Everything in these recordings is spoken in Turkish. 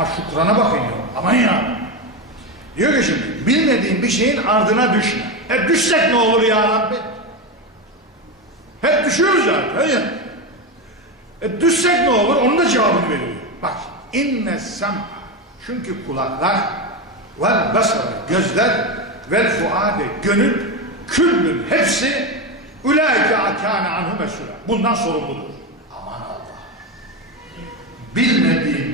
Ama şu bakın ya. Aman ya. Diyor ki şimdi bilmediğin bir şeyin ardına düşme. E düşsek ne olur ya Rabbi? Hep düşüyoruz zaten. Ya. E düşsek ne olur? Onun da cevabını veriyor. Bak inne sem çünkü kulaklar vel basar gözler vel fuade gönül küllün hepsi ulaike akâne anhu mesûle. Bundan sorumludur. Aman Allah.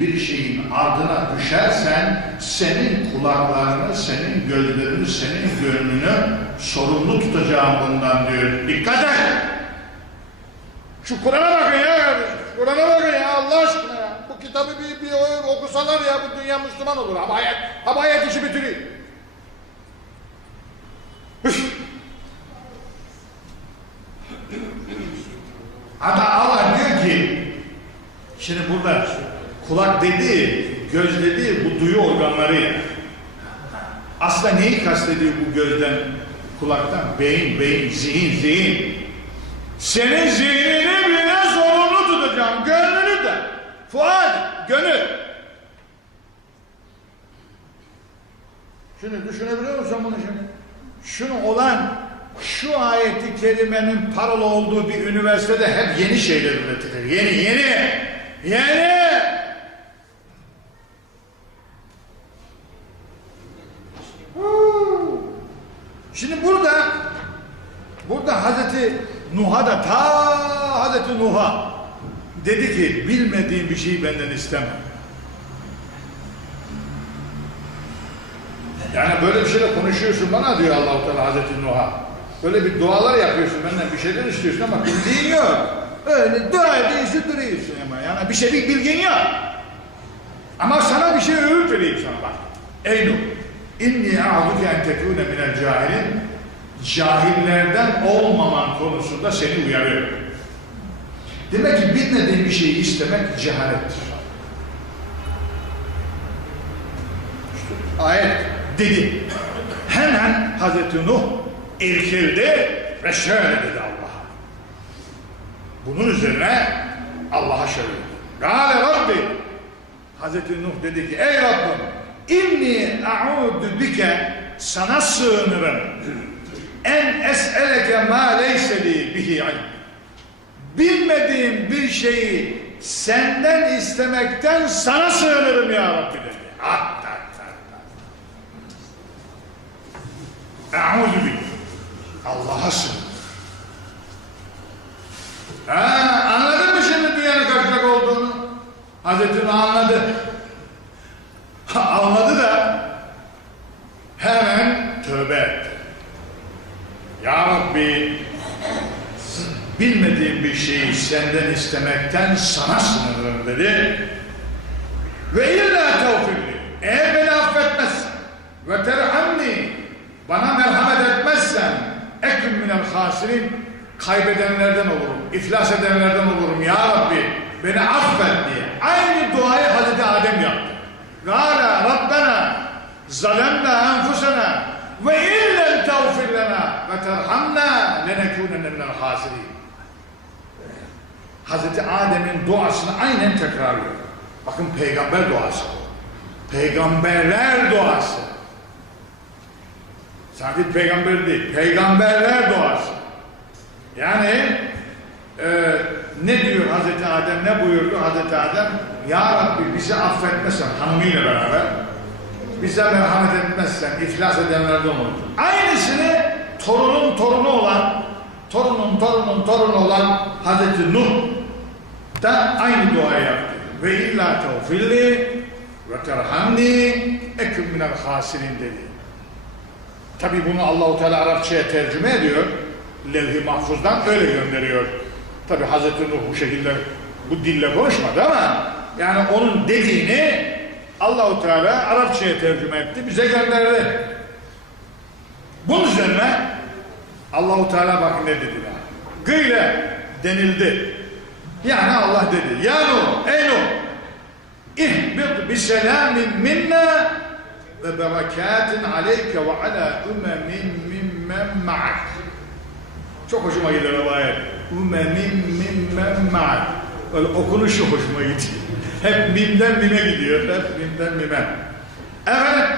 Bir şeyin ardına düşersen senin kulaklarını, senin gözlerini, senin gönlünü sorumlu tutacağım bundan diyor. Dikkat et! Şu Kur'an'a bakın ya. Kur'an'a bakın ya Allah aşkına ya. Bu kitabı bir, bir okusalar ya bu dünya Müslüman olur. Habayet, habayet işi bitiriyor. Hatta Allah diyor ki şimdi burada kulak dedi, göz dedi bu duyu organları ya. Aslında neyi kastediyor bu gözden, kulaktan? Beyin, beyin, zihin, zihin. Senin zihnini bile sorumlu tutacağım. Gönlünü de. Fuat, gönül. Şimdi düşünebiliyor musun bunu şimdi? Şunu olan şu ayeti kerimenin paralı olduğu bir üniversitede hep yeni şeyler üretilir. Yeni, yeni, yeni. Huu. Şimdi burada Burada Hazreti Nuh'a da ta Hazreti Nuh'a dedi ki bilmediğin bir şeyi benden isteme. Yani böyle bir şeyle konuşuyorsun bana diyor Allah-u Teala Hazreti Nuh'a. Böyle bir dualar yapıyorsun benden bir şeyler istiyorsun ama bildiğin yok. Öyle dua ediyorsun duruyorsun ama yani bir şey bir bilgin yok. Ama sana bir şey öğüt vereyim sana bak. Ey Nuh, inni a'uduke en tekune minel cahilin cahillerden olmaman konusunda seni uyarıyorum. Demek ki bilmediğin bir şeyi istemek cehalettir. İşte ayet dedi. Hemen Hazreti Nuh irkildi ve şöyle dedi Allah'a. Bunun üzerine Allah'a şöyle dedi. Gale Rabbi Hazreti Nuh dedi ki ey Rabbim inni a'udu bike sana sığınırım en es'eleke ma leyse li bihi ilm. Bilmediğim bir şeyi senden istemekten sana sığınırım ya Rabbi dedi. Hatta Eûzü bik. Allah'a sığınır. Ha, anladın mı şimdi dünyanın kaçmak olduğunu? Hazreti Nuh anladı. Ha, anladı da hemen tövbe etti. Ya Rabbi bilmediğim bir şeyi senden istemekten sana sınırım dedi. Ve illa tevfikli. Eğer beni affetmezsen ve terhamni bana merhamet etmezsen eküm minel hasirin kaybedenlerden olurum, iflas edenlerden olurum ya Rabbi beni affet diye. Aynı duayı Hazreti Adem yaptı. Gala Rabbena zalemna enfusena ve illen tağfir lena ve terhamna lenekunenne minel hasirin. Hazreti Adem'in duasını aynen tekrarlıyor. Bakın peygamber duası. Peygamberler duası. Sadece peygamber değil, peygamberler duası. Yani e, ne diyor Hazreti Adem, ne buyurdu Hazreti Adem? Ya Rabbi bizi affetmezsen hanımıyla beraber, bize merhamet etmezsen iflas edenlerden olur. Aynısını torunun torunu olan, torunun torunun torunu olan Hazreti Nuh da aynı duayı yaptı. Ve illa tevfilli ve terhamni eküm minel hasirin dedi. Tabi bunu Allahu Teala Arapçaya tercüme ediyor. Levh-i Mahfuz'dan öyle gönderiyor. Tabi Hazreti Nuh bu şekilde bu dille konuşmadı ama yani onun dediğini Allahu Teala Arapçaya tercüme etti, bize gönderdi. Bunun üzerine Allahu Teala bakın ne dediler. Gıyle denildi. Yani Allah dedi. Ya Nuh, ey Nuh, ihbit bi selamin minna ve berekatin aleyke ve ala ümemin mimmen ma'ak. Çok hoşuma gider o ayet. Ümemin mimmen ma'ak. Böyle okunuşu hoşuma gitti. Hep mimden mime gidiyor. Hep mimden mime. Evet.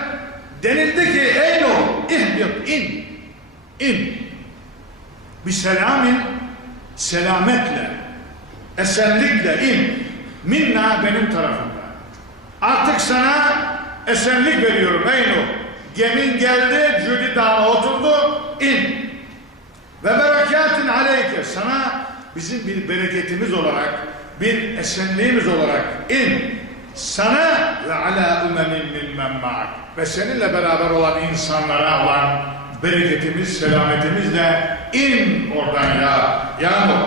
Denildi ki ey Nuh ihbit in. in. Bir selamin selametle esenlikle in. Minna benim tarafımda. Artık sana esenlik veriyorum ey Nuh. Gemin geldi, Cüdi Dağı'na oturdu, in. Ve berekatın aleyke sana bizim bir bereketimiz olarak, bir esenliğimiz olarak in. Sana ve ala ümemin mimmen ma'ak. Ve seninle beraber olan insanlara olan bereketimiz, selametimiz de in oradan ya. Ya.